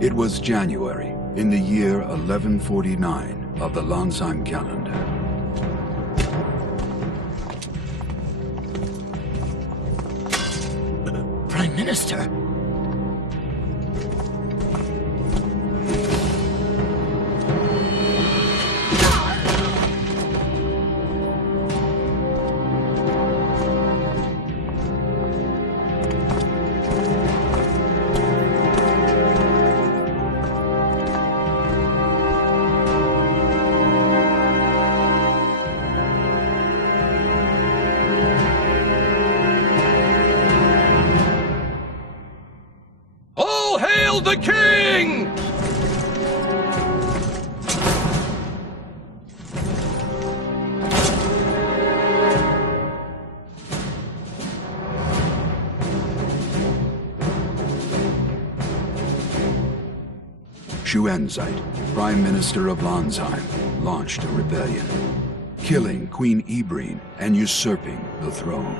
It was January, in the year 1149 of the Lansheim calendar. Prime Minister? The king! Schuenzeit, Prime Minister of Lansheim, launched a rebellion, killing Queen Ibrine and usurping the throne.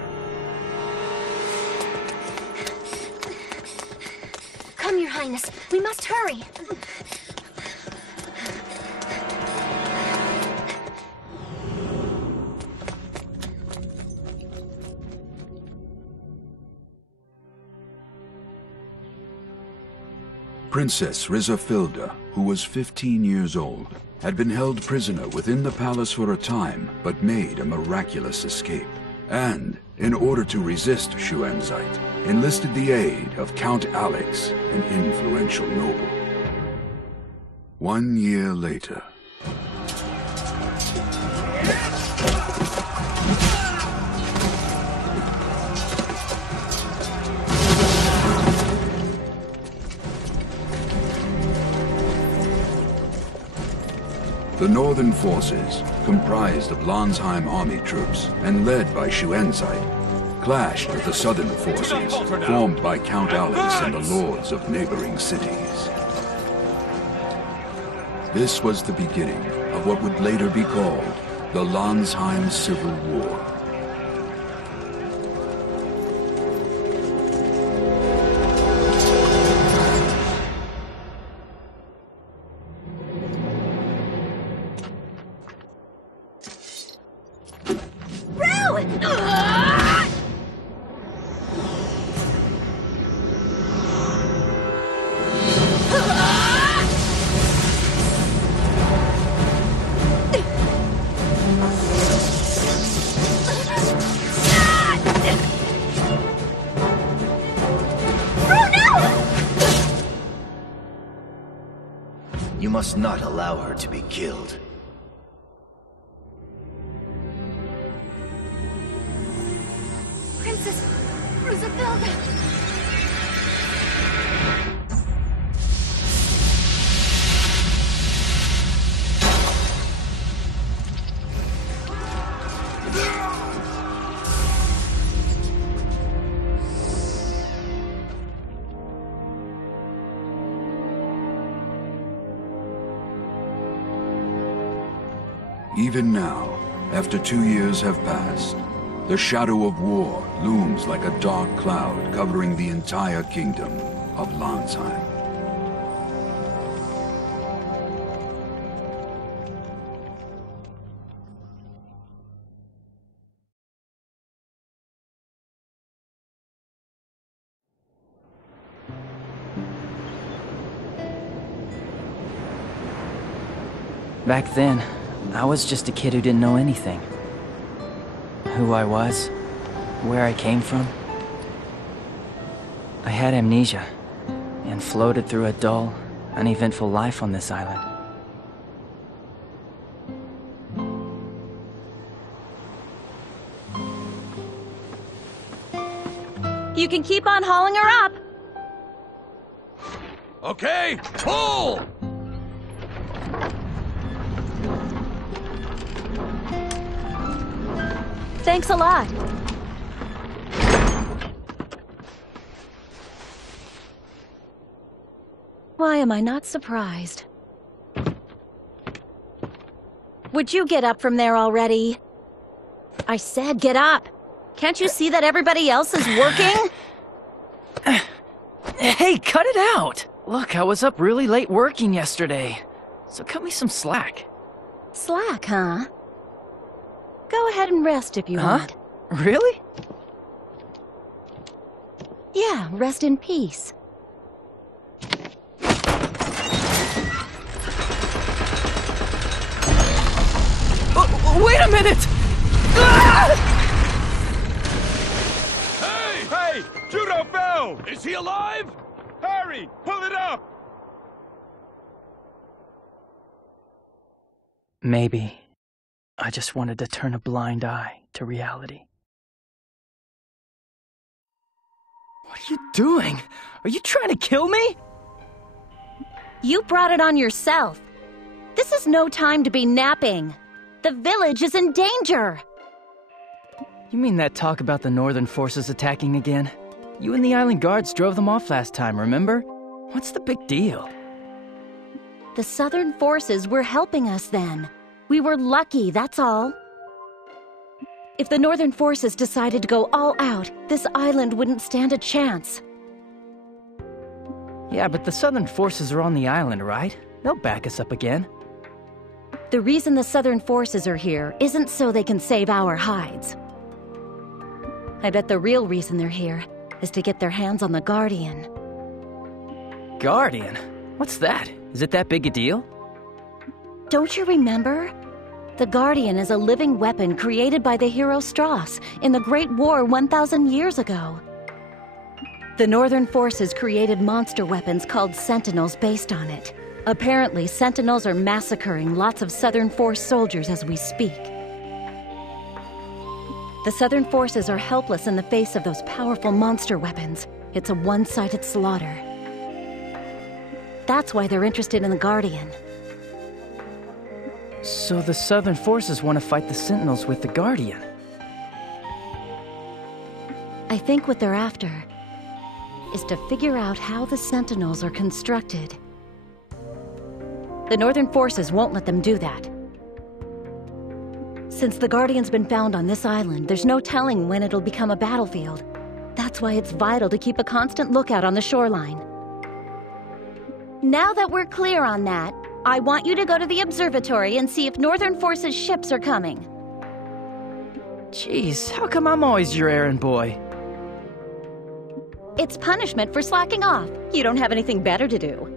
Come, Your Highness. We must hurry. Princess Rizafilda, who was 15 years old, had been held prisoner within the palace for a time, but made a miraculous escape. And, in order to resist Schuenzeit, enlisted the aid of Count Alex, an influential noble. 1 year later... The northern forces, comprised of Lansheim army troops and led by Schuenzeit, clashed with the southern forces, formed by Count Alex and the lords of neighboring cities. This was the beginning of what would later be called the Lansheim Civil War. You must not allow her to be killed. Princess Rizafilda! Even now, after 2 years have passed, the shadow of war looms like a dark cloud covering the entire kingdom of Lansheim. Back then, I was just a kid who didn't know anything. Who I was, where I came from. I had amnesia, and floated through a dull, uneventful life on this island. You can keep on hauling her up! Okay, pull! Thanks a lot. Why am I not surprised? Would you get up from there already? I said get up! Can't you see that everybody else is working? Hey, cut it out! Look, I was up really late working yesterday, so cut me some slack. Slack, huh? Go ahead and rest if you want. Really? Yeah, rest in peace. Wait a minute! Ah! Hey! Judo fell! Is he alive? Hurry! Pull it up! Maybe I just wanted to turn a blind eye to reality. What are you doing? Are you trying to kill me? You brought it on yourself. This is no time to be napping. The village is in danger. You mean that talk about the Northern forces attacking again? You and the island guards drove them off last time, remember? What's the big deal? The Southern forces were helping us then. We were lucky, that's all. If the Northern forces decided to go all out, this island wouldn't stand a chance. Yeah, but the Southern forces are on the island, right? They'll back us up again. The reason the Southern forces are here isn't so they can save our hides. I bet the real reason they're here is to get their hands on the Guardian. Guardian? What's that? Is it that big a deal? Don't you remember? The Guardian is a living weapon created by the hero Strauss in the Great War 1,000 years ago. The Northern forces created monster weapons called Sentinels based on it. Apparently, Sentinels are massacring lots of Southern Force soldiers as we speak. The Southern forces are helpless in the face of those powerful monster weapons. It's a one-sided slaughter. That's why they're interested in the Guardian. So the Southern forces want to fight the Sentinels with the Guardian? I think what they're after is to figure out how the Sentinels are constructed. The Northern forces won't let them do that. Since the Guardian's been found on this island, there's no telling when it'll become a battlefield. That's why it's vital to keep a constant lookout on the shoreline. Now that we're clear on that, I want you to go to the observatory and see if Northern Forces ships are coming. Jeez, how come I'm always your errand boy? It's punishment for slacking off. You don't have anything better to do.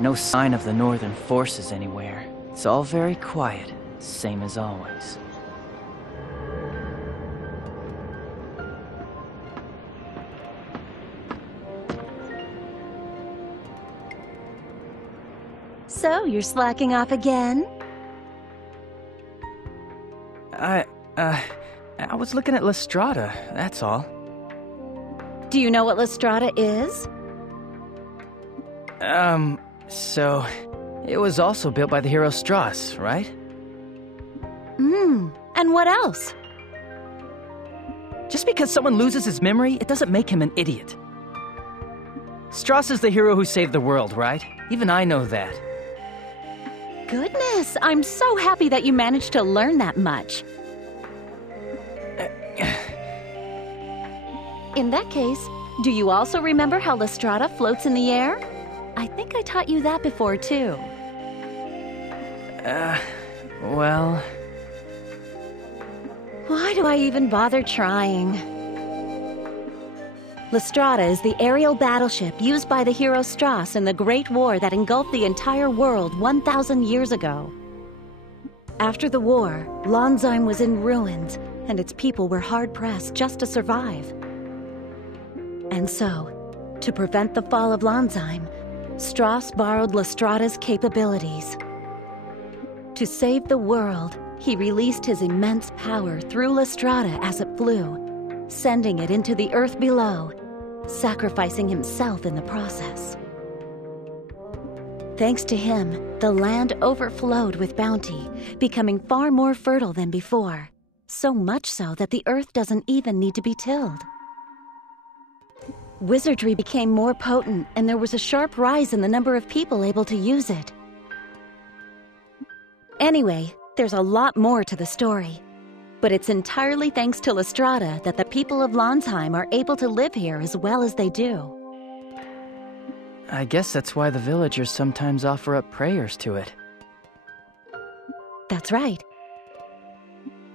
No sign of the Northern forces anywhere. It's all very quiet, same as always. So, you're slacking off again? I was looking at Lestrada, that's all. Do you know what Lestrada is? So, it was also built by the hero Strauss, right? And what else? Just because someone loses his memory, it doesn't make him an idiot. Strauss is the hero who saved the world, right? Even I know that. Goodness, I'm so happy that you managed to learn that much. In that case, do you also remember how Lestrada floats in the air? I think I taught you that before, too. Well... Why do I even bother trying? Lestrada is the aerial battleship used by the hero Strauss in the Great War that engulfed the entire world 1,000 years ago. After the war, Lonsheim was in ruins, and its people were hard-pressed just to survive. And so, to prevent the fall of Lonsheim, Strauss borrowed Lestrada's capabilities. To save the world, he released his immense power through Lestrada as it flew, sending it into the earth below, sacrificing himself in the process. Thanks to him, the land overflowed with bounty, becoming far more fertile than before, so much so that the earth doesn't even need to be tilled. Wizardry became more potent, and there was a sharp rise in the number of people able to use it. Anyway, there's a lot more to the story. But it's entirely thanks to Lestrada that the people of Lonsheim are able to live here as well as they do. I guess that's why the villagers sometimes offer up prayers to it. That's right.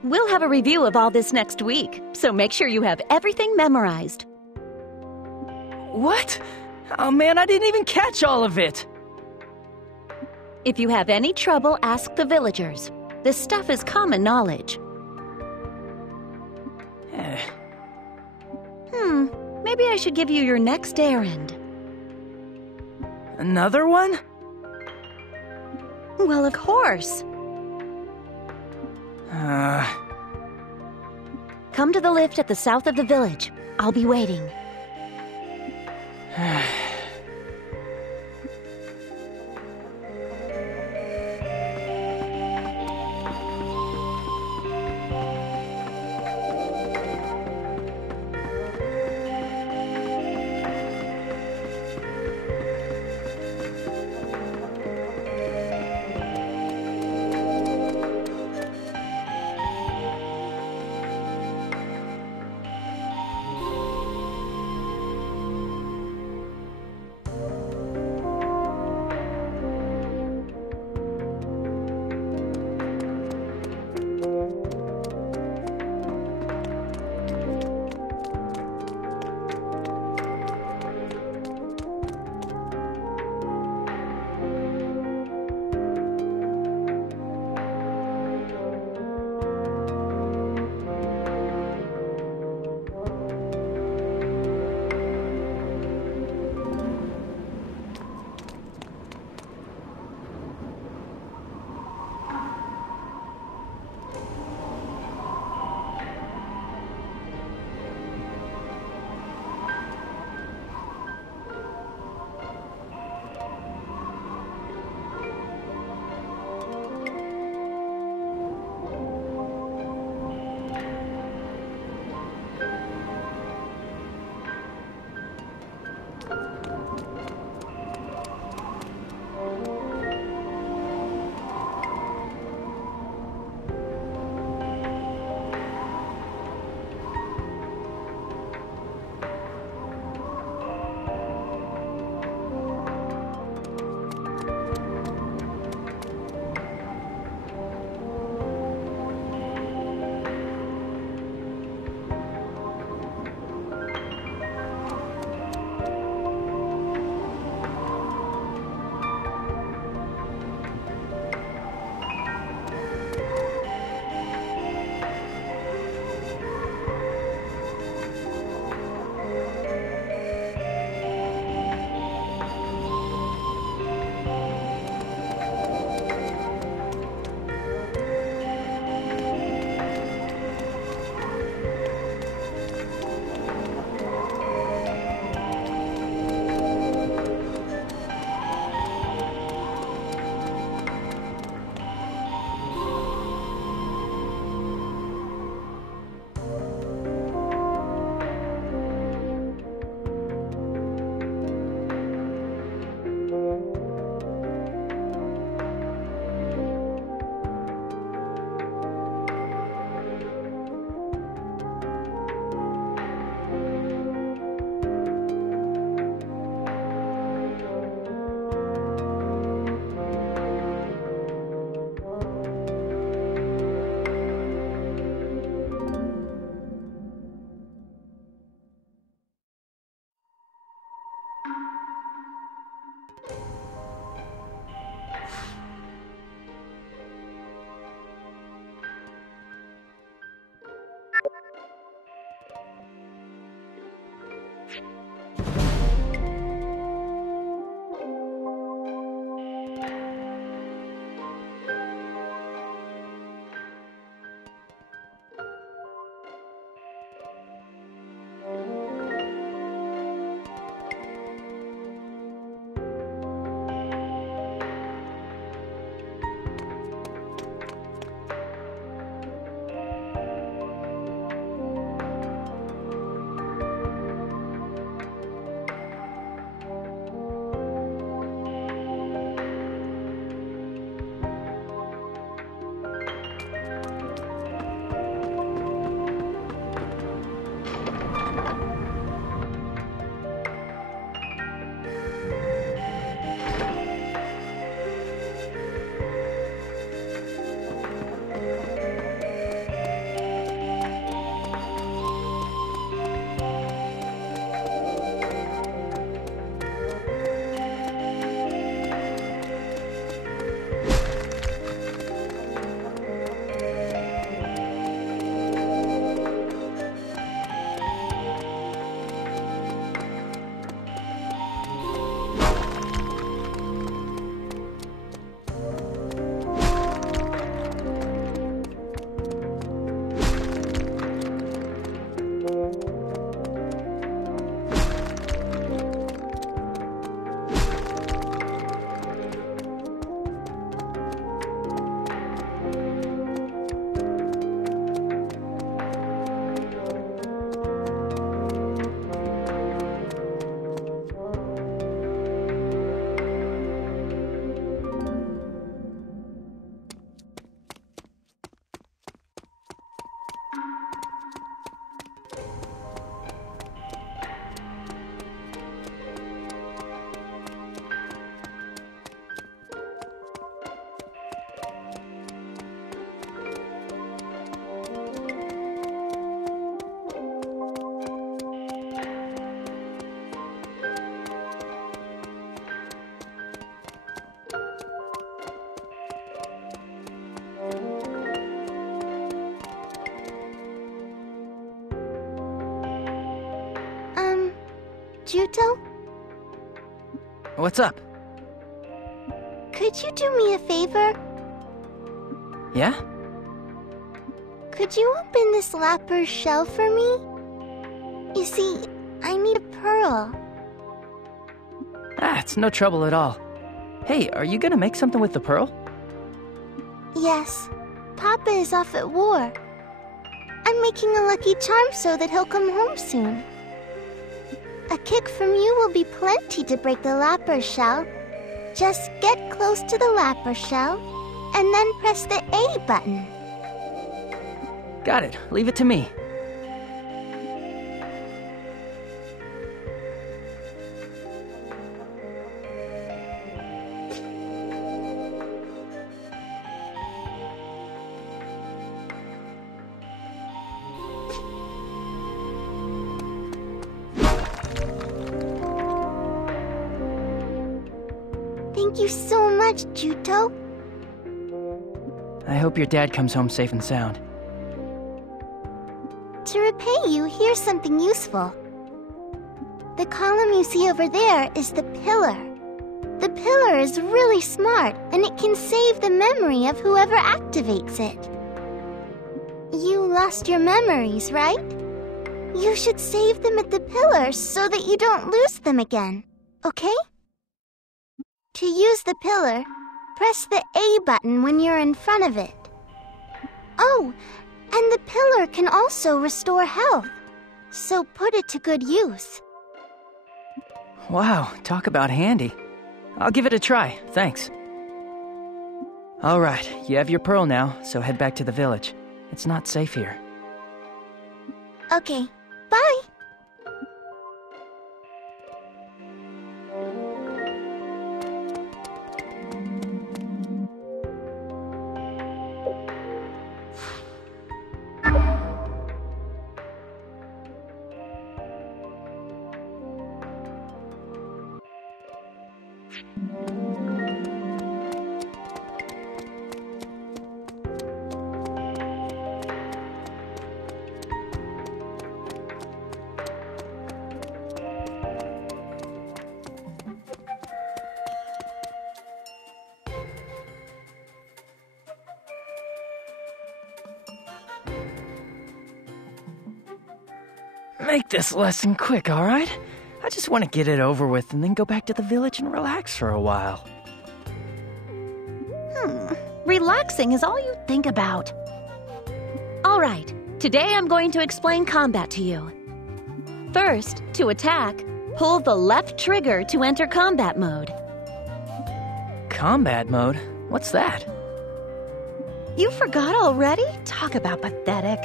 We'll have a review of all this next week, so make sure you have everything memorized. What? Oh man, I didn't even catch all of it! If you have any trouble, ask the villagers. This stuff is common knowledge. Maybe I should give you your next errand. Another one? Well, of course. Come to the lift at the south of the village. I'll be waiting. Juto? What's up? Could you do me a favor? Yeah? Could you open this lapper's shell for me? You see, I need a pearl. Ah, it's no trouble at all. Hey, are you gonna make something with the pearl? Yes. Papa is off at war. I'm making a lucky charm so that he'll come home soon. A kick from you will be plenty to break the lapper shell. Just get close to the lapper shell, and then press the A button. Got it. Leave it to me. Thank you so much, Juto. I hope your dad comes home safe and sound. To repay you, here's something useful. The column you see over there is the pillar. The pillar is really smart, and it can save the memory of whoever activates it. You lost your memories, right? You should save them at the pillar so that you don't lose them again, okay? To use the pillar, press the A button when you're in front of it. Oh, and the pillar can also restore health, so put it to good use. Wow, talk about handy. I'll give it a try, thanks. All right, you have your pearl now, so head back to the village. It's not safe here. Okay, bye! Make this lesson quick, all right? I just want to get it over with and then go back to the village and relax for a while. Relaxing is all you think about. All right, today I'm going to explain combat to you. First, to attack, pull the left trigger to enter combat mode. Combat mode? What's that? You forgot already? Talk about pathetic.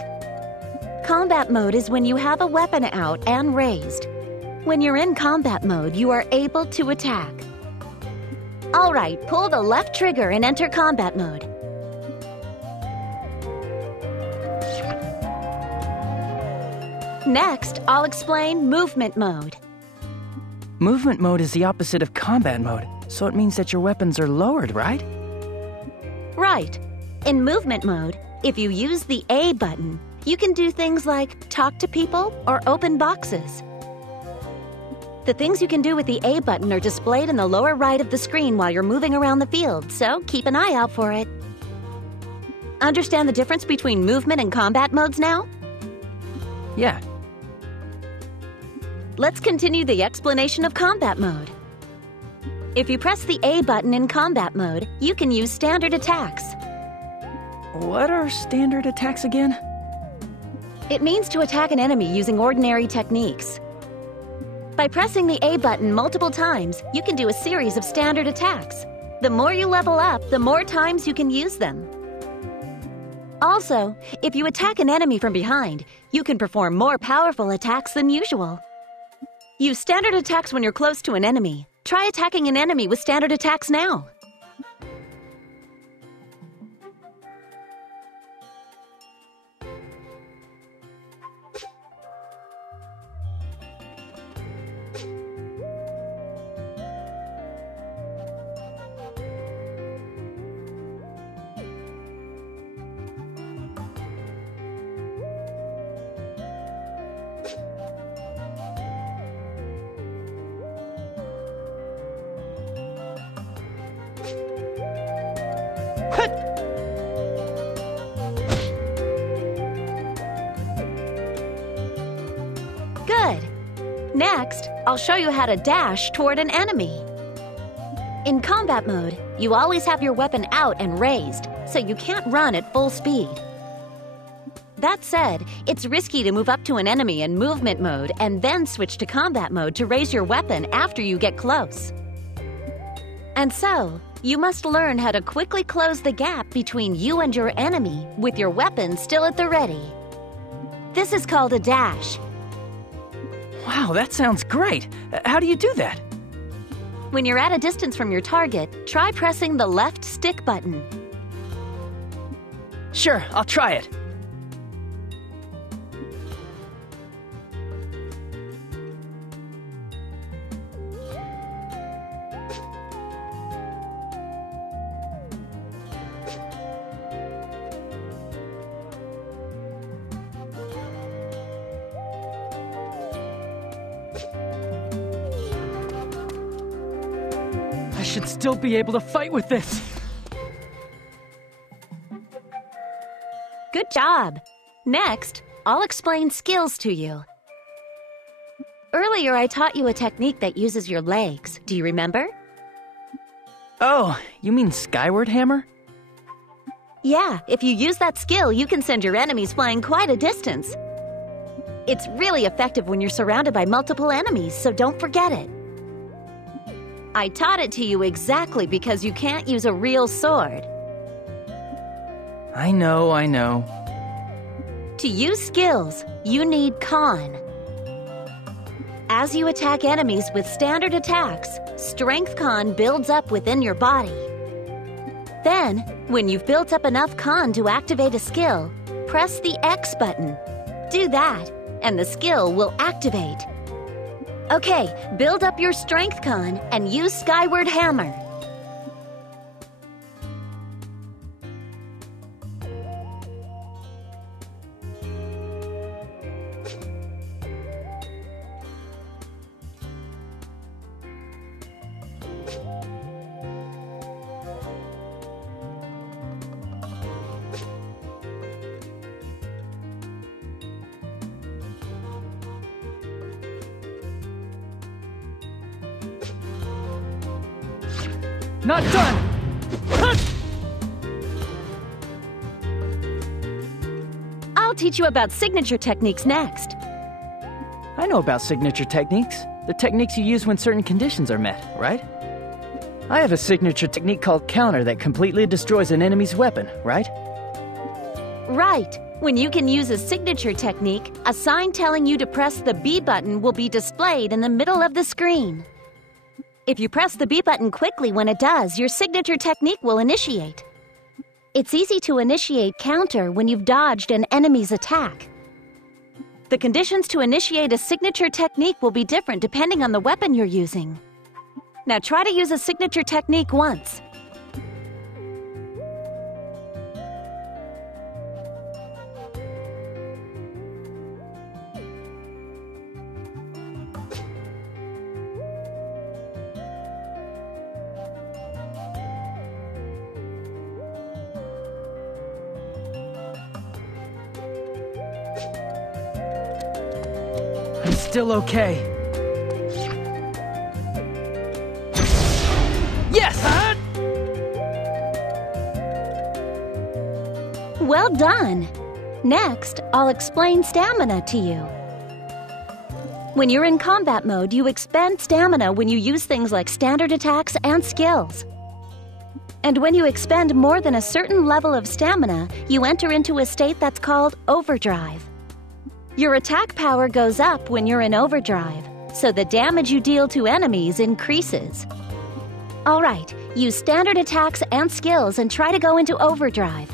Combat mode is when you have a weapon out and raised. When you're in combat mode, you are able to attack. All right, pull the left trigger and enter combat mode. Next, I'll explain movement mode. Movement mode is the opposite of combat mode, so it means that your weapons are lowered, right? Right. In movement mode, if you use the A button, you can do things like talk to people or open boxes. The things you can do with the A button are displayed in the lower right of the screen while you're moving around the field, so keep an eye out for it. Understand the difference between movement and combat modes now? Yeah. Let's continue the explanation of combat mode. If you press the A button in combat mode, you can use standard attacks. What are standard attacks again? It means to attack an enemy using ordinary techniques. By pressing the A button multiple times, you can do a series of standard attacks. The more you level up, the more times you can use them. Also, if you attack an enemy from behind, you can perform more powerful attacks than usual. Use standard attacks when you're close to an enemy. Try attacking an enemy with standard attacks now. Next, I'll show you how to dash toward an enemy. In combat mode, you always have your weapon out and raised, so you can't run at full speed. That said, it's risky to move up to an enemy in movement mode and then switch to combat mode to raise your weapon after you get close. And so, you must learn how to quickly close the gap between you and your enemy with your weapon still at the ready. This is called a dash. Wow, that sounds great. How do you do that? When you're at a distance from your target, try pressing the left stick button. Sure, I'll try it. I should still be able to fight with this. Good job. Next, I'll explain skills to you. Earlier, I taught you a technique that uses your legs. Do you remember? Oh, you mean skyward hammer? Yeah, if you use that skill, you can send your enemies flying quite a distance. It's really effective when you're surrounded by multiple enemies, so don't forget it. I taught it to you exactly because you can't use a real sword. I know. To use skills, you need con. As you attack enemies with standard attacks, strength con builds up within your body. Then, when you've built up enough con to activate a skill, press the X button. Do that, and the skill will activate. Okay, build up your strength con and use skyward hammer. Not done! I'll teach you about signature techniques next. I know about signature techniques. The techniques you use when certain conditions are met, right? I have a signature technique called counter that completely destroys an enemy's weapon, right? Right. When you can use a signature technique, a sign telling you to press the B button will be displayed in the middle of the screen. If you press the B button quickly when it does, your signature technique will initiate. It's easy to initiate counter when you've dodged an enemy's attack. The conditions to initiate a signature technique will be different depending on the weapon you're using. Now try to use a signature technique once. I'm still okay. Yes! Well done! Next, I'll explain stamina to you. When you're in combat mode, you expend stamina when you use things like standard attacks and skills. And when you expend more than a certain level of stamina, you enter into a state that's called overdrive. Your attack power goes up when you're in overdrive, so the damage you deal to enemies increases. All right, use standard attacks and skills and try to go into overdrive.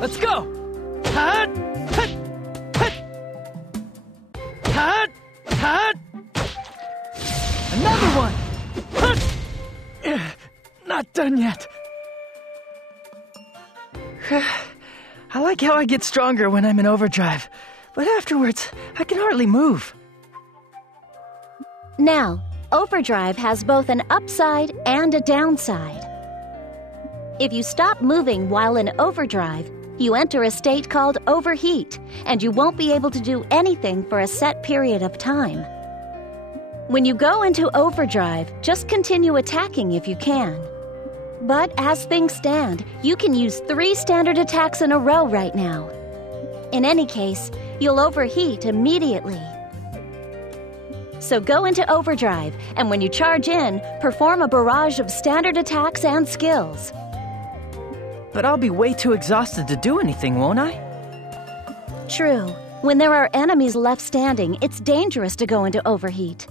Let's go! Hut! Hut! Hut! Hut! Hut! Another not done yet. I like how I get stronger when I'm in overdrive, but afterwards, I can hardly move. Now, overdrive has both an upside and a downside. If you stop moving while in overdrive, you enter a state called overheat, and you won't be able to do anything for a set period of time. When you go into overdrive, just continue attacking if you can. But as things stand, you can use 3 standard attacks in a row right now. In any case, you'll overheat immediately. So go into overdrive, and when you charge in, perform a barrage of standard attacks and skills. But I'll be way too exhausted to do anything, won't I? True. When there are enemies left standing, it's dangerous to go into overheat.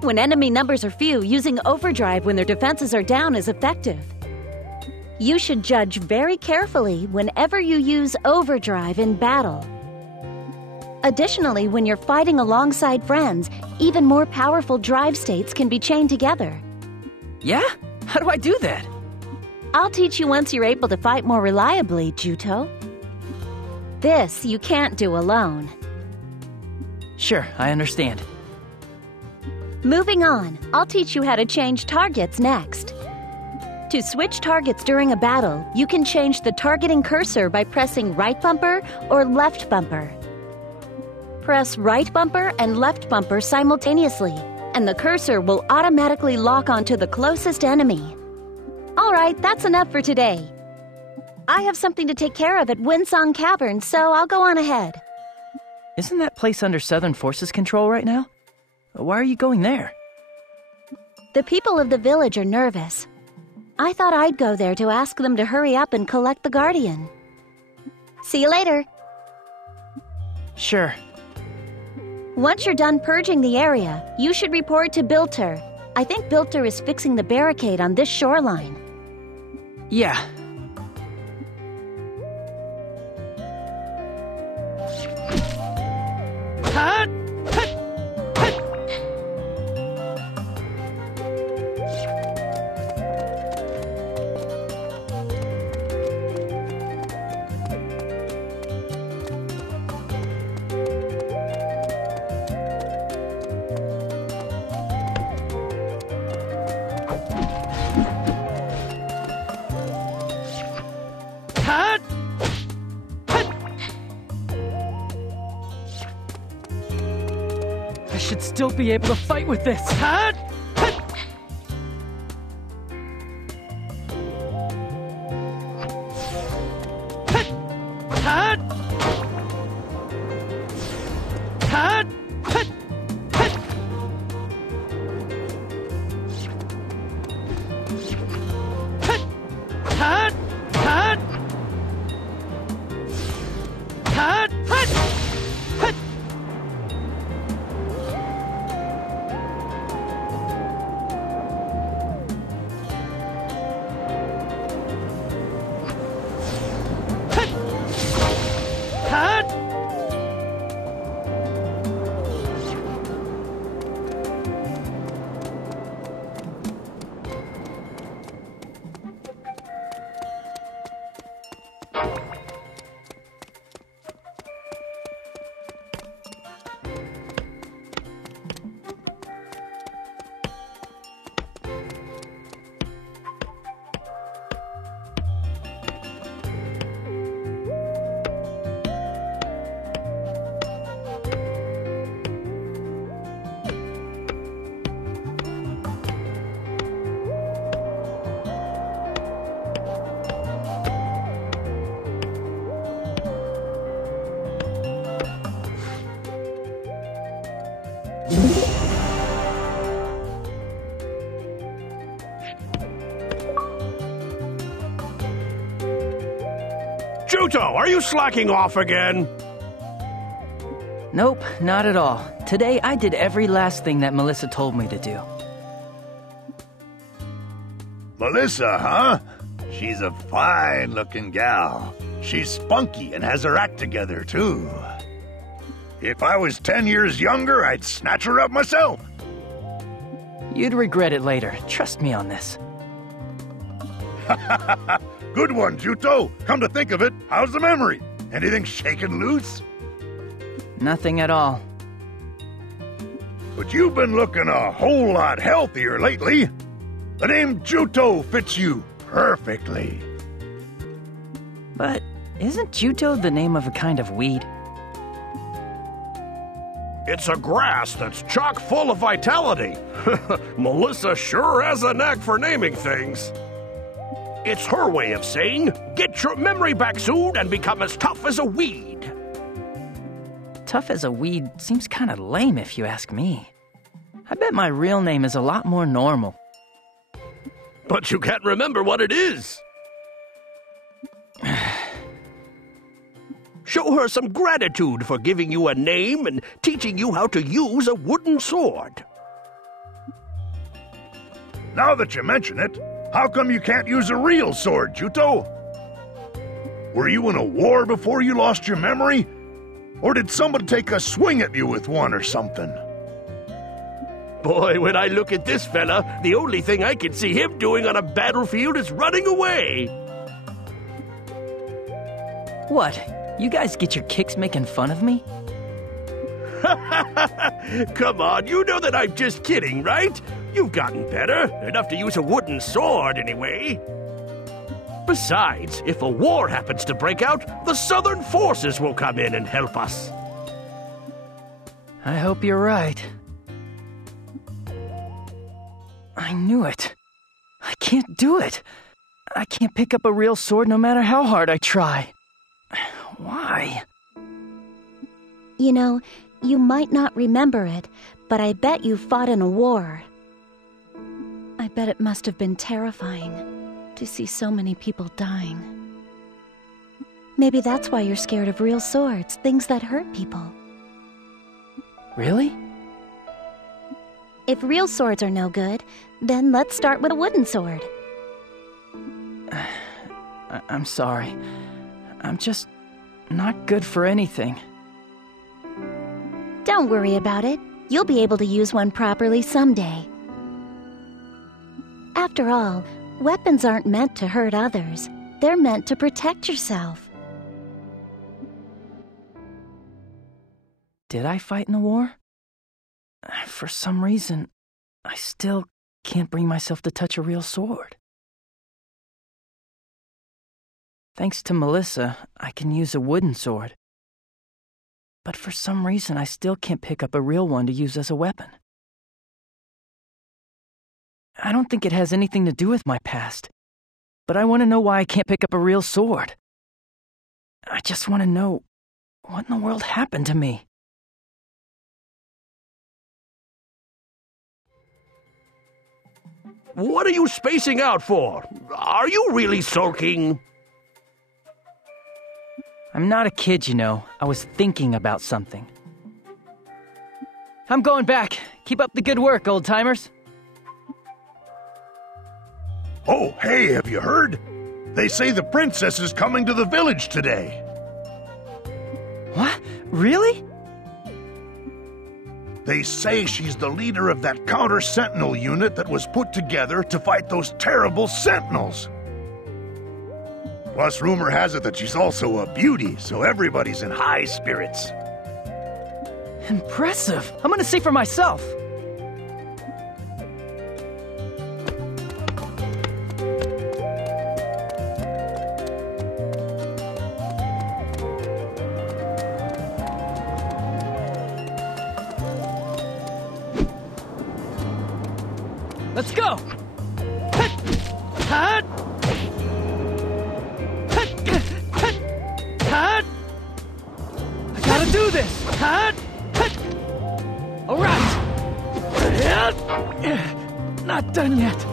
When enemy numbers are few, using overdrive when their defenses are down is effective. You should judge very carefully whenever you use overdrive in battle. Additionally, when you're fighting alongside friends, even more powerful drive states can be chained together. Yeah? How do I do that? I'll teach you once you're able to fight more reliably, Juto. This you can't do alone. Sure, I understand. Moving on, I'll teach you how to change targets next. To switch targets during a battle, you can change the targeting cursor by pressing right bumper or left bumper. Press right bumper and left bumper simultaneously, and the cursor will automatically lock onto the closest enemy. All right, that's enough for today. I have something to take care of at Windsong Cavern, so I'll go on ahead. Isn't that place under Southern Forces control right now? Why are you going there? The people of the village are nervous. I thought I'd go there to ask them to hurry up and collect the Guardian. See you later. Sure. Once you're done purging the area, you should report to Bilter. I think Bilter is fixing the barricade on this shoreline. Yeah. Hut! I should still be able to fight with this. Hut! Juto, are you slacking off again? Nope, not at all. Today I did every last thing that Melissa told me to do. Melissa, huh? She's a fine-looking gal. She's spunky and has her act together, too. If I was 10 years younger, I'd snatch her up myself. You'd regret it later. Trust me on this. Good one, Juto. Come to think of it, how's the memory? Anything shaken loose? Nothing at all. But you've been looking a whole lot healthier lately. The name Juto fits you perfectly. But isn't Juto the name of a kind of weed? It's a grass that's chock full of vitality. Melissa sure has a knack for naming things. It's her way of saying, get your memory back soon and become as tough as a weed. Tough as a weed seems kind of lame if you ask me. I bet my real name is a lot more normal. But you can't remember what it is. Show her some gratitude for giving you a name and teaching you how to use a wooden sword. Now that you mention it, how come you can't use a real sword, Juto? Were you in a war before you lost your memory? Or did somebody take a swing at you with one or something? Boy, when I look at this fella, the only thing I can see him doing on a battlefield is running away. What? You guys get your kicks making fun of me? Come on, you know that I'm just kidding, right? You've gotten better, enough to use a wooden sword anyway. Besides, if a war happens to break out, the Southern forces will come in and help us. I hope you're right. I knew it. I can't do it. I can't pick up a real sword no matter how hard I try. Why? You know, you might not remember it, but I bet you fought in a war. I bet it must have been terrifying to see so many people dying. Maybe that's why you're scared of real swords, things that hurt people. Really? If real swords are no good, then let's start with a wooden sword. I'm sorry. I'm just not good for anything. Don't worry about it. You'll be able to use one properly someday. After all, weapons aren't meant to hurt others. They're meant to protect yourself. Did I fight in the war? For some reason, I still can't bring myself to touch a real sword. Thanks to Melissa, I can use a wooden sword. But for some reason, I still can't pick up a real one to use as a weapon. I don't think it has anything to do with my past, but I want to know why I can't pick up a real sword. I just want to know what in the world happened to me. What are you spacing out for? Are you really sulking? I'm not a kid, you know. I was thinking about something. I'm going back. Keep up the good work, old-timers. Oh, hey, have you heard? They say the princess is coming to the village today. What? Really? They say she's the leader of that counter-sentinel unit that was put together to fight those terrible sentinels. Plus, rumor has it that she's also a beauty, so everybody's in high spirits. Impressive. I'm gonna see for myself. Let's go! I gotta do this! All right! Not done yet.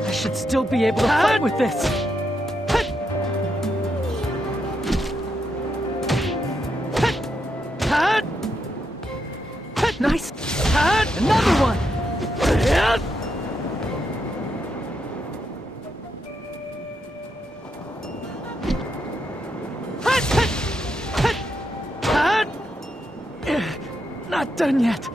I should still be able to fight with this. not done yet.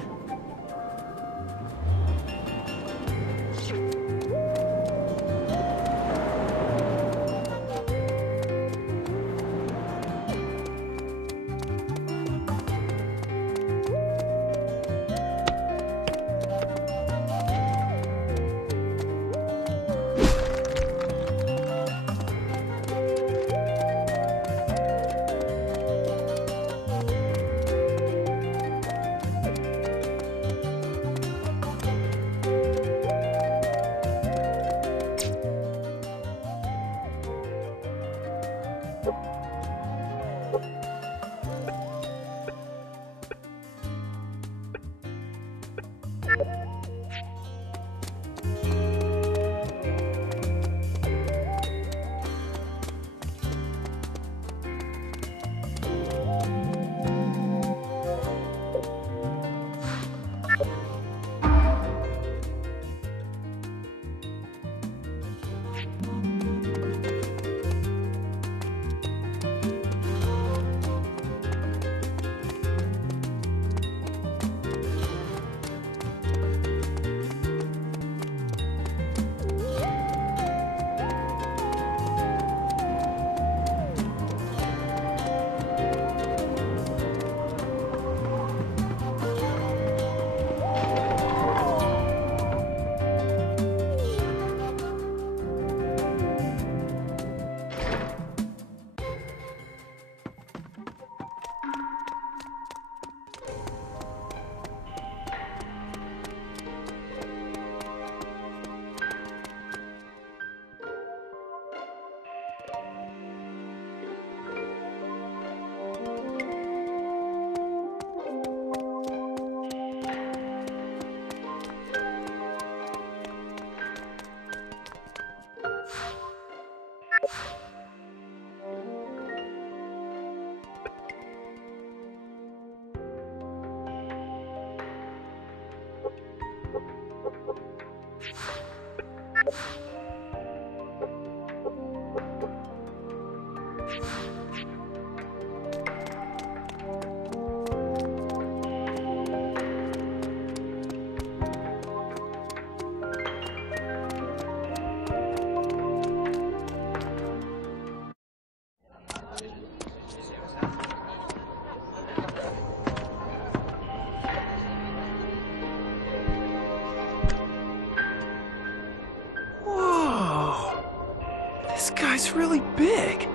This guy's really big.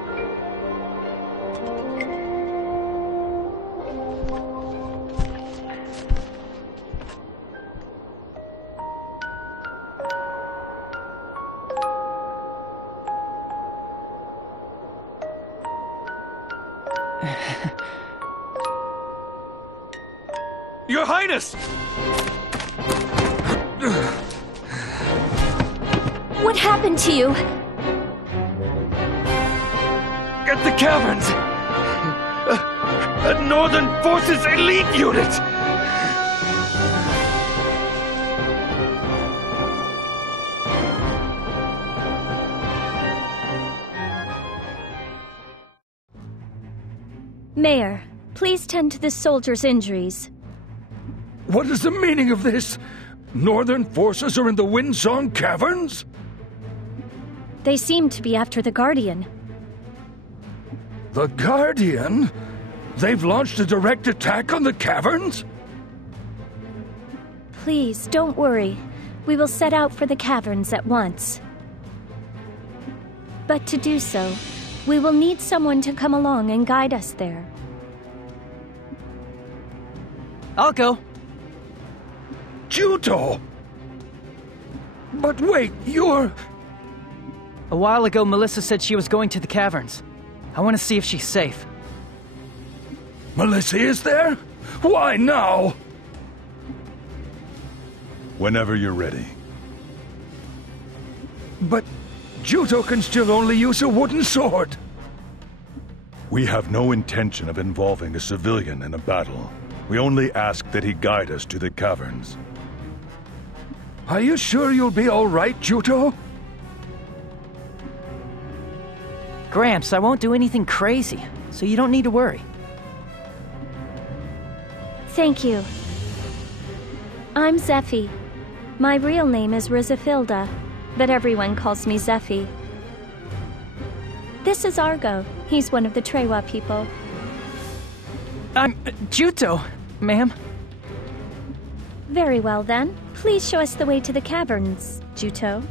Your Highness! What happened to you? At the caverns! A Northern Forces elite unit! Mayor, please tend to this soldier's injuries. What is the meaning of this? Northern Forces are in the Windsong Caverns? They seem to be after the Guardian. The Guardian? They've launched a direct attack on the caverns? Please, don't worry. We will set out for the caverns at once. But to do so, we will need someone to come along and guide us there. I'll go. Judo! But wait, you're... A while ago, Melissa said she was going to the caverns. I want to see if she's safe. Melissa is there? Why now? Whenever you're ready. But Judo can still only use a wooden sword. We have no intention of involving a civilian in a battle. We only ask that he guide us to the caverns. Are you sure you'll be all right, Judo? Gramps, I won't do anything crazy, so you don't need to worry. Thank you. I'm Zephi. My real name is Rizafilda, but everyone calls me Zephi. This is Argo. He's one of the Trewa people. I'm Juto, ma'am. Very well then. Please show us the way to the caverns, Juto.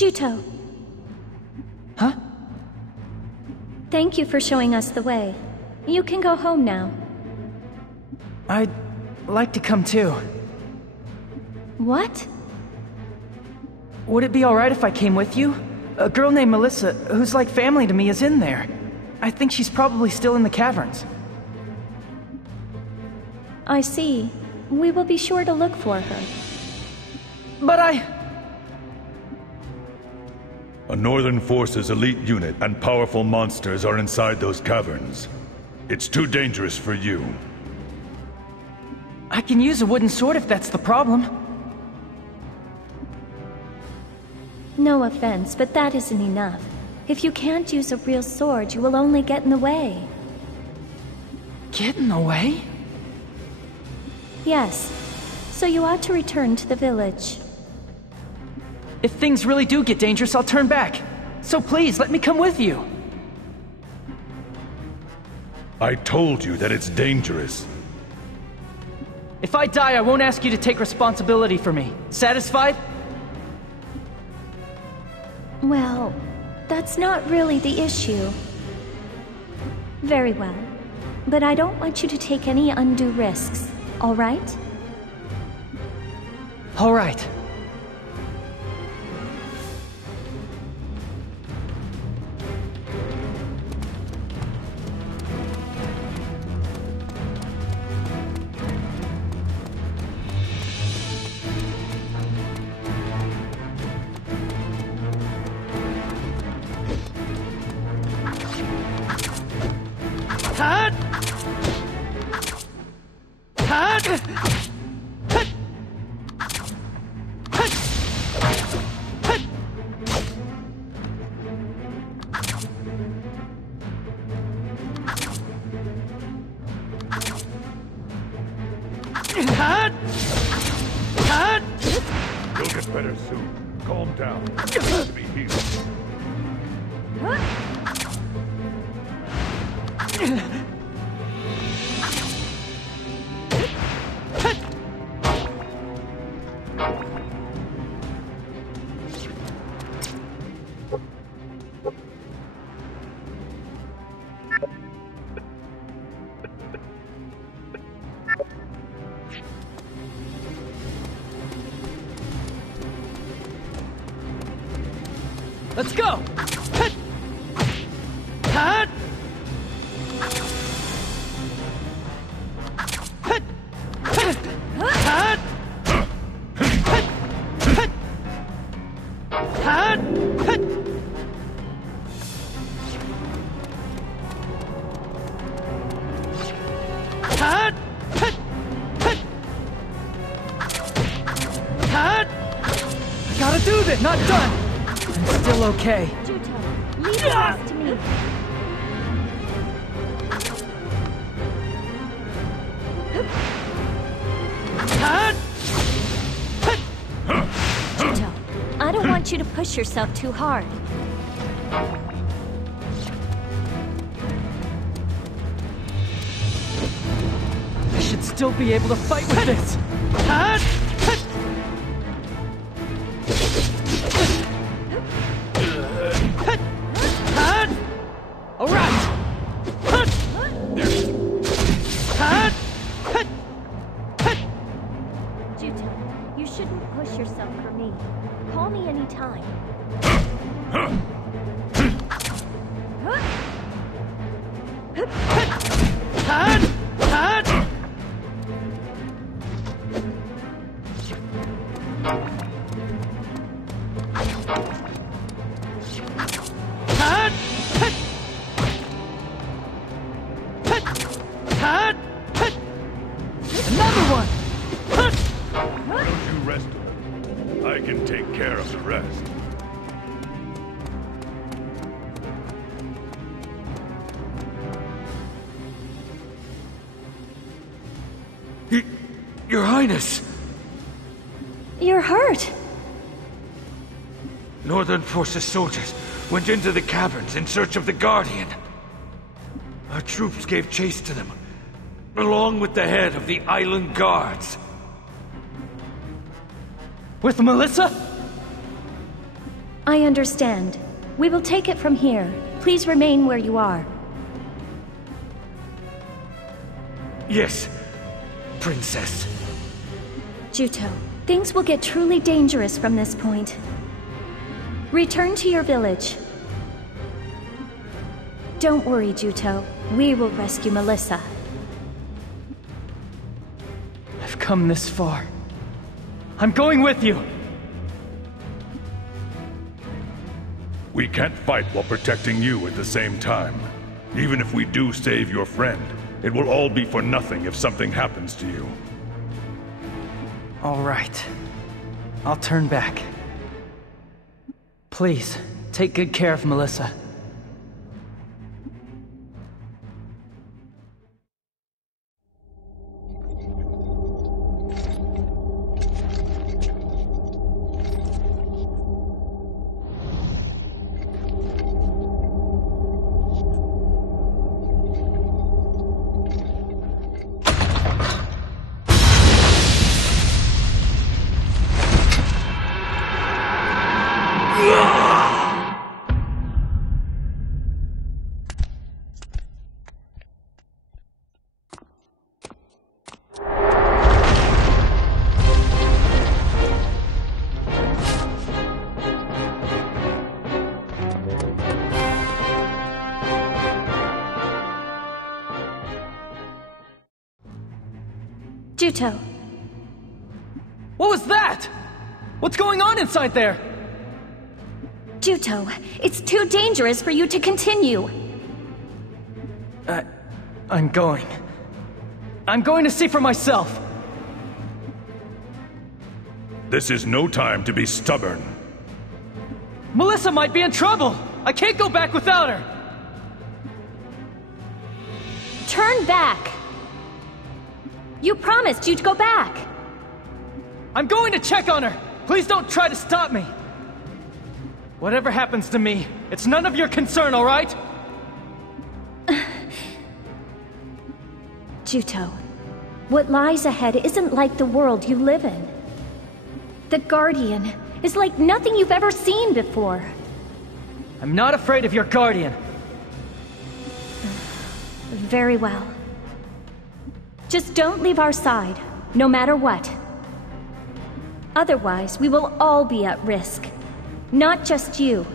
Juto. Huh? Thank you for showing us the way. You can go home now. I'd like to come too. What? Would it be alright if I came with you? A girl named Melissa, who's like family to me, is in there. I think she's probably still in the caverns. I see. We will be sure to look for her. But A Northern Forces elite unit and powerful monsters are inside those caverns. It's too dangerous for you. I can use a wooden sword if that's the problem. No offense, but that isn't enough. If you can't use a real sword, you will only get in the way. Get in the way? Yes. So you ought to return to the village. If things really do get dangerous, I'll turn back. So please, let me come with you. I told you that it's dangerous. If I die, I won't ask you to take responsibility for me. Satisfied? Well, that's not really the issue. Very well. But I don't want you to take any undue risks, all right? All right. You'll get better soon. Calm down. You have to be healed. Let's go! Gotta do this! Not done! I'm still okay. Juto, leave the rest to me. Juto, I don't want you to push yourself too hard. I should still be able to fight with this. All right. Juto, you shouldn't push yourself for me. Call me anytime. Another one. Why don't you rest a little? I can take care of the rest. Your Highness! You're hurt. Northern Forces soldiers went into the caverns in search of the Guardian. Our troops gave chase to them, along with the head of the island guards. With Melissa? I understand. We will take it from here. Please remain where you are. Yes, Princess. Juto, things will get truly dangerous from this point. Return to your village. Don't worry, Juto. We will rescue Melissa. I've come this far. I'm going with you. We can't fight while protecting you at the same time. Even if we do save your friend, it will all be for nothing if something happens to you. All right. I'll turn back. Please, take good care of Melissa. Juto, What was that? What's going on inside there? Juto, it's too dangerous for you to continue. I'm going. I'm going to see for myself. This is no time to be stubborn. Melissa might be in trouble. I can't go back without her. Turn back. You promised you'd go back! I'm going to check on her! Please don't try to stop me! Whatever happens to me, it's none of your concern, alright? Juto, what lies ahead isn't like the world you live in. The Guardian is like nothing you've ever seen before. I'm not afraid of your Guardian. Very well. Just don't leave our side, no matter what. Otherwise, we will all be at risk. Not just you.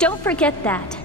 Don't forget that.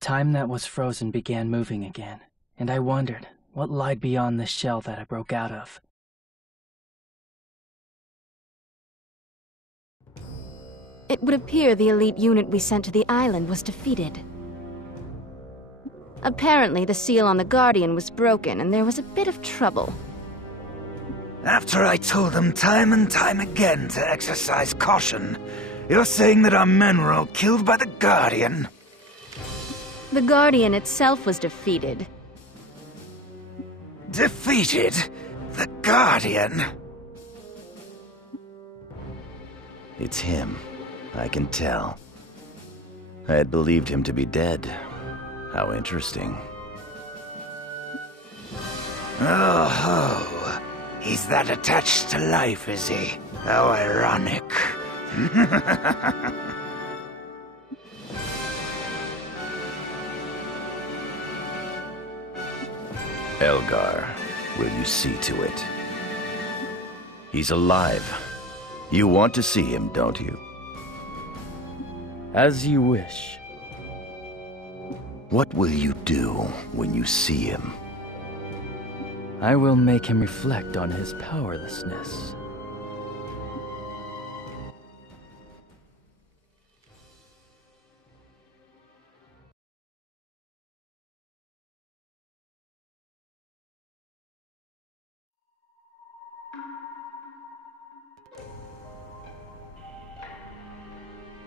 Time that was frozen began moving again, and I wondered what lied beyond the shell that I broke out of. It would appear the elite unit we sent to the island was defeated. Apparently, the seal on the Guardian was broken, and there was a bit of trouble. After I told them time and time again to exercise caution, you're saying that our men were all killed by the Guardian? The Guardian itself was defeated. Defeated? The Guardian? It's him. I can tell. I had believed him to be dead. How interesting. Oh, he's that attached to life, is he? How ironic. Elgar, will you see to it? He's alive. You want to see him, don't you? As you wish. What will you do when you see him? I will make him reflect on his powerlessness.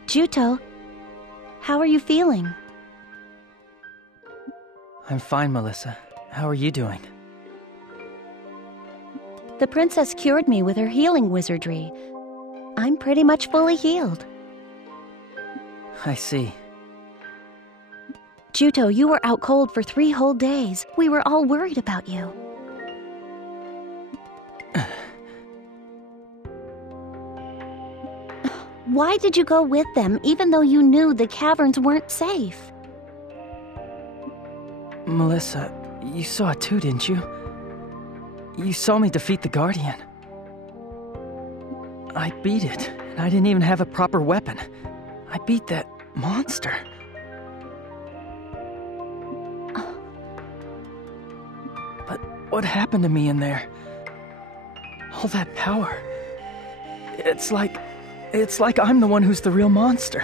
Juto, how are you feeling? I'm fine, Melissa. How are you doing? The princess cured me with her healing wizardry. I'm pretty much fully healed. I see. Juto, you were out cold for 3 whole days. We were all worried about you. Why did you go with them, even though you knew the caverns weren't safe? Melissa, you saw it too, didn't you? You saw me defeat the Guardian. I beat it, and I didn't even have a proper weapon. I beat that monster. But what happened to me in there? All that power. It's like I'm the one who's the real monster.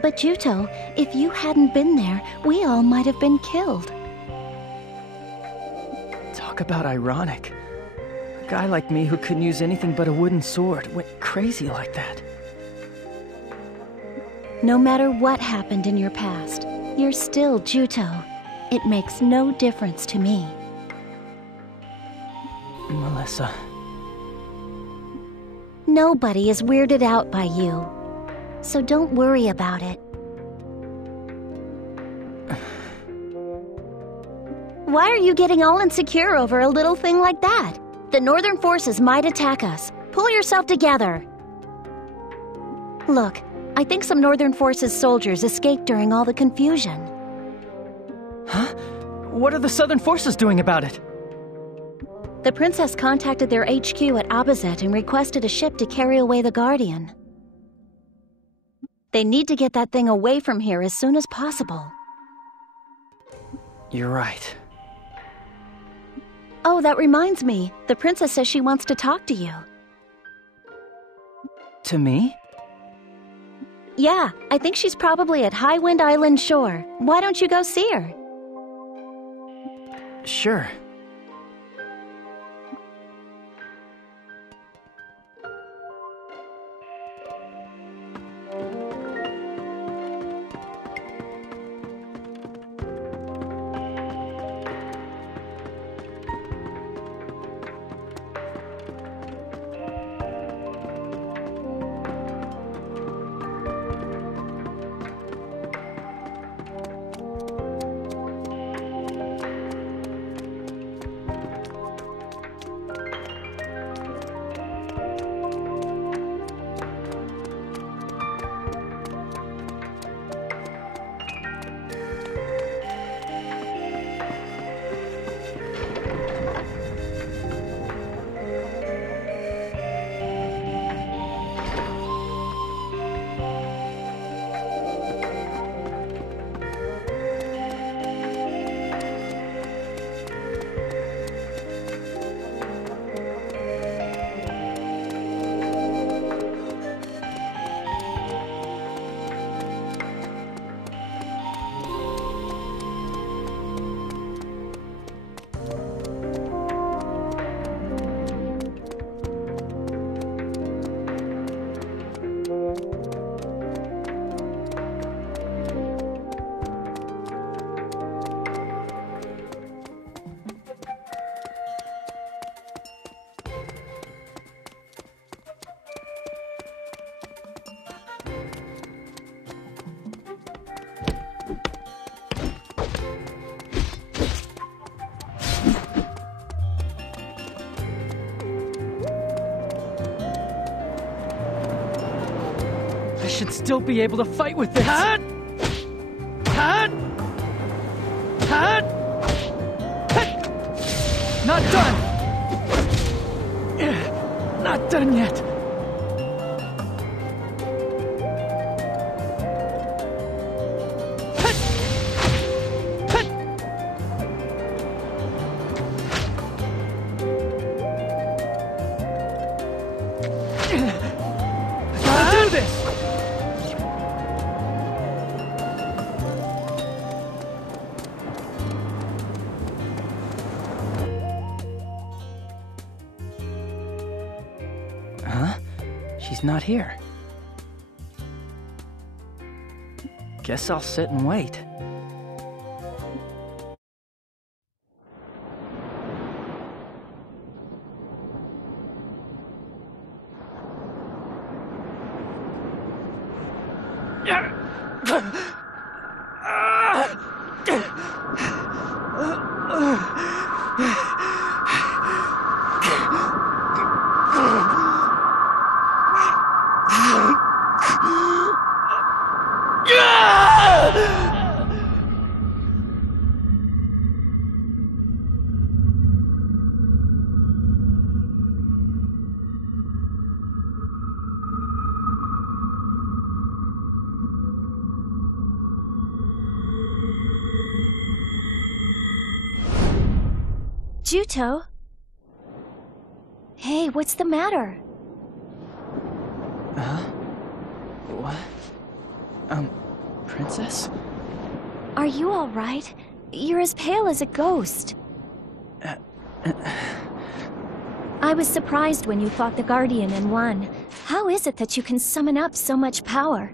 But Juto, if you hadn't been there, we all might have been killed. Talk about ironic. A guy like me who couldn't use anything but a wooden sword went crazy like that. No matter what happened in your past, you're still Juto. It makes no difference to me. Melissa. Nobody is weirded out by you, so don't worry about it. Why are you getting all insecure over a little thing like that? The Northern forces might attack us. Pull yourself together. Look, I think some Northern forces soldiers escaped during all the confusion. Huh? What are the Southern forces doing about it? The princess contacted their HQ at Abazet and requested a ship to carry away the Guardian. They need to get that thing away from here as soon as possible. You're right. Oh, that reminds me. The princess says she wants to talk to you. To me? Yeah, I think she's probably at Highwind Island shore. Why don't you go see her? Sure. I should still be able to fight with this. Not done! Not done yet. She's not here. Guess I'll sit and wait. Juto? Hey, what's the matter? What? Princess? Are you all right? You're as pale as a ghost. I was surprised when you fought the Guardian and won. How is it that you can summon up so much power?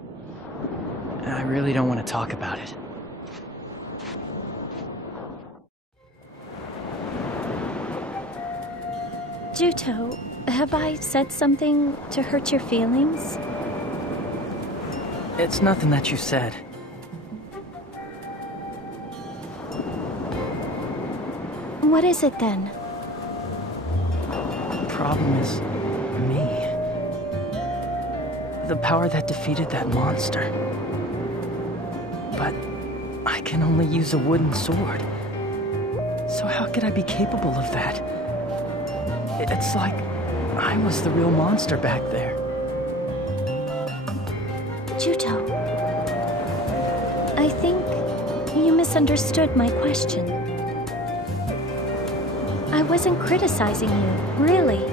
I really don't want to talk about it. Juto, have I said something to hurt your feelings? It's nothing that you said. What is it then? The problem is me. The power that defeated that monster. But I can only use a wooden sword. So how could I be capable of that? It's like I was the real monster back there. Juto, I think you misunderstood my question. I wasn't criticizing you, really.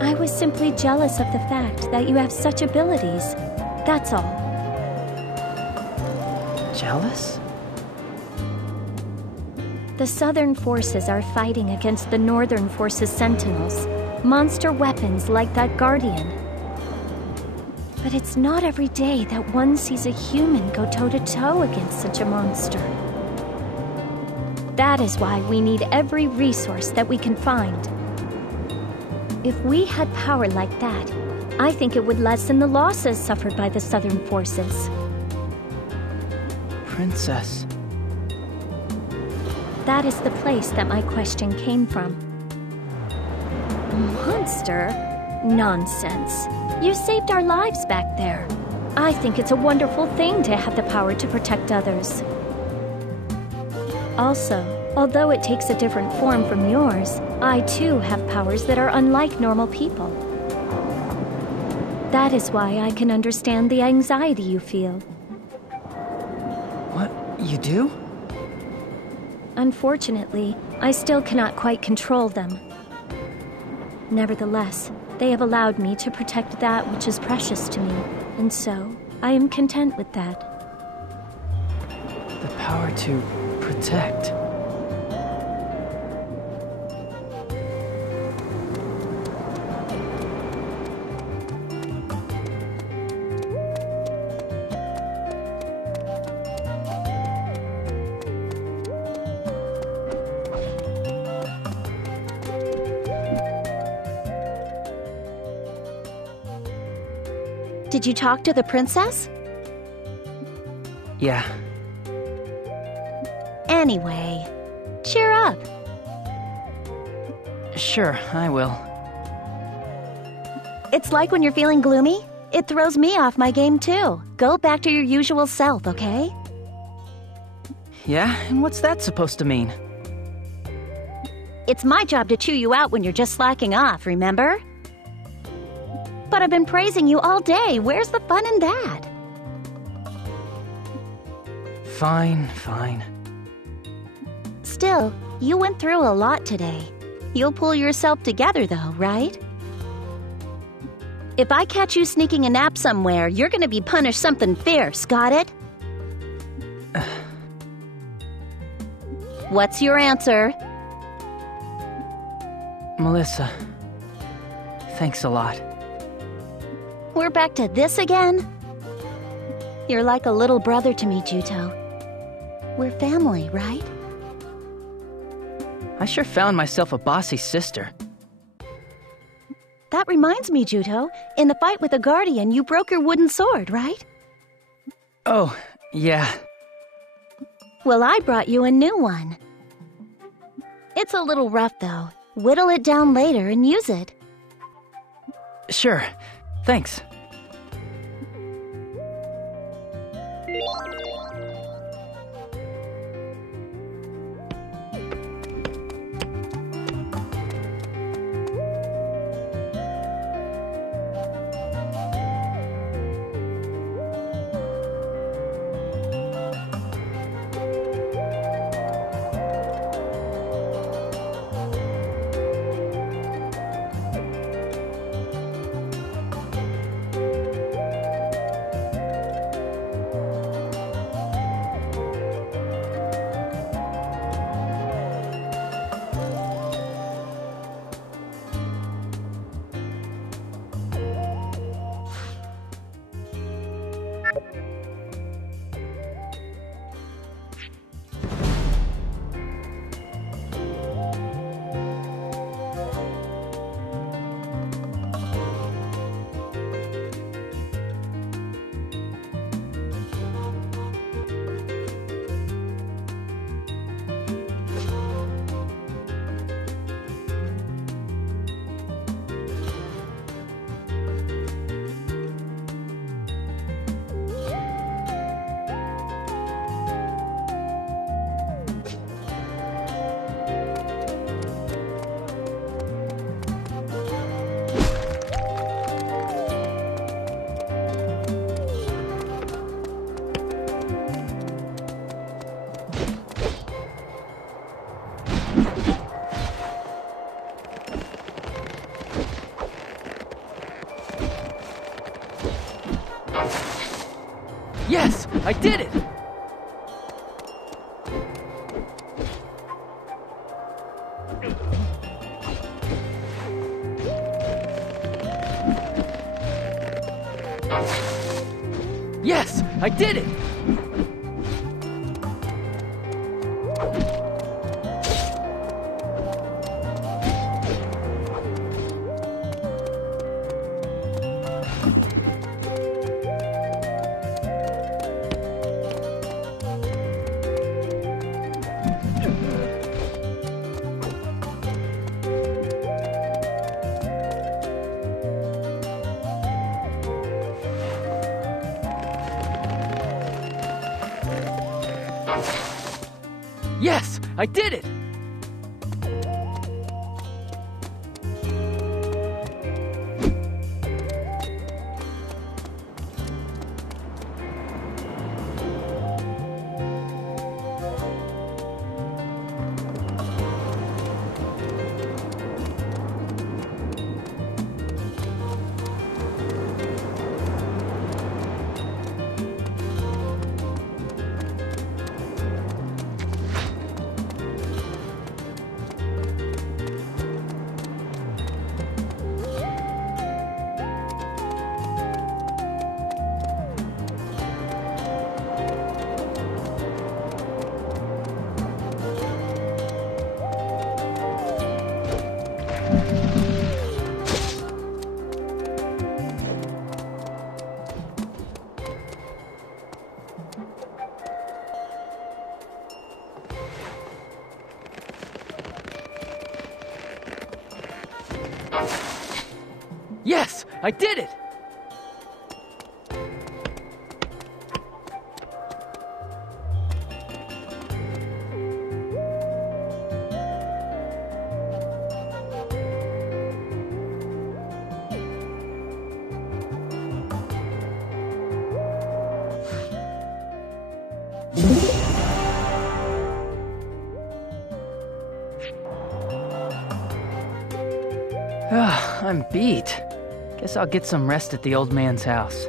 I was simply jealous of the fact that you have such abilities. That's all. Jealous? The Southern forces are fighting against the Northern forces' sentinels. Monster weapons like that Guardian. But it's not every day that one sees a human go toe-to-toe against such a monster. That is why we need every resource that we can find. If we had power like that, I think it would lessen the losses suffered by the Southern forces. Princess. That is the place that my question came from. Monster? Nonsense. You saved our lives back there. I think it's a wonderful thing to have the power to protect others. Also, although it takes a different form from yours, I too have powers that are unlike normal people. That is why I can understand the anxiety you feel. What? You do? Unfortunately, I still cannot quite control them. Nevertheless, they have allowed me to protect that which is precious to me, and so I am content with that. The power to protect. Did you talk to the princess? Yeah. Anyway, cheer up. Sure, I will. It's like when you're feeling gloomy. It throws me off my game too. Go back to your usual self, okay? Yeah, and what's that supposed to mean? It's my job to chew you out when you're just slacking off, remember? But I've been praising you all day. Where's the fun in that? Fine, fine. Still, you went through a lot today. You'll pull yourself together, though, right? If I catch you sneaking a nap somewhere, you're gonna be punished something fierce, got it? What's your answer? Melissa, thanks a lot. We're back to this again? You're like a little brother to me, Juto. We're family, right? I sure found myself a bossy sister. That reminds me, Juto. In the fight with the Guardian, you broke your wooden sword, right? Oh, yeah. Well, I brought you a new one. It's a little rough, though. Whittle it down later and use it. Sure. Thanks. Yes! I did it! Yes! I did it! Yes! I did it! Yes! I did it! I'm beat. Guess I'll get some rest at the old man's house.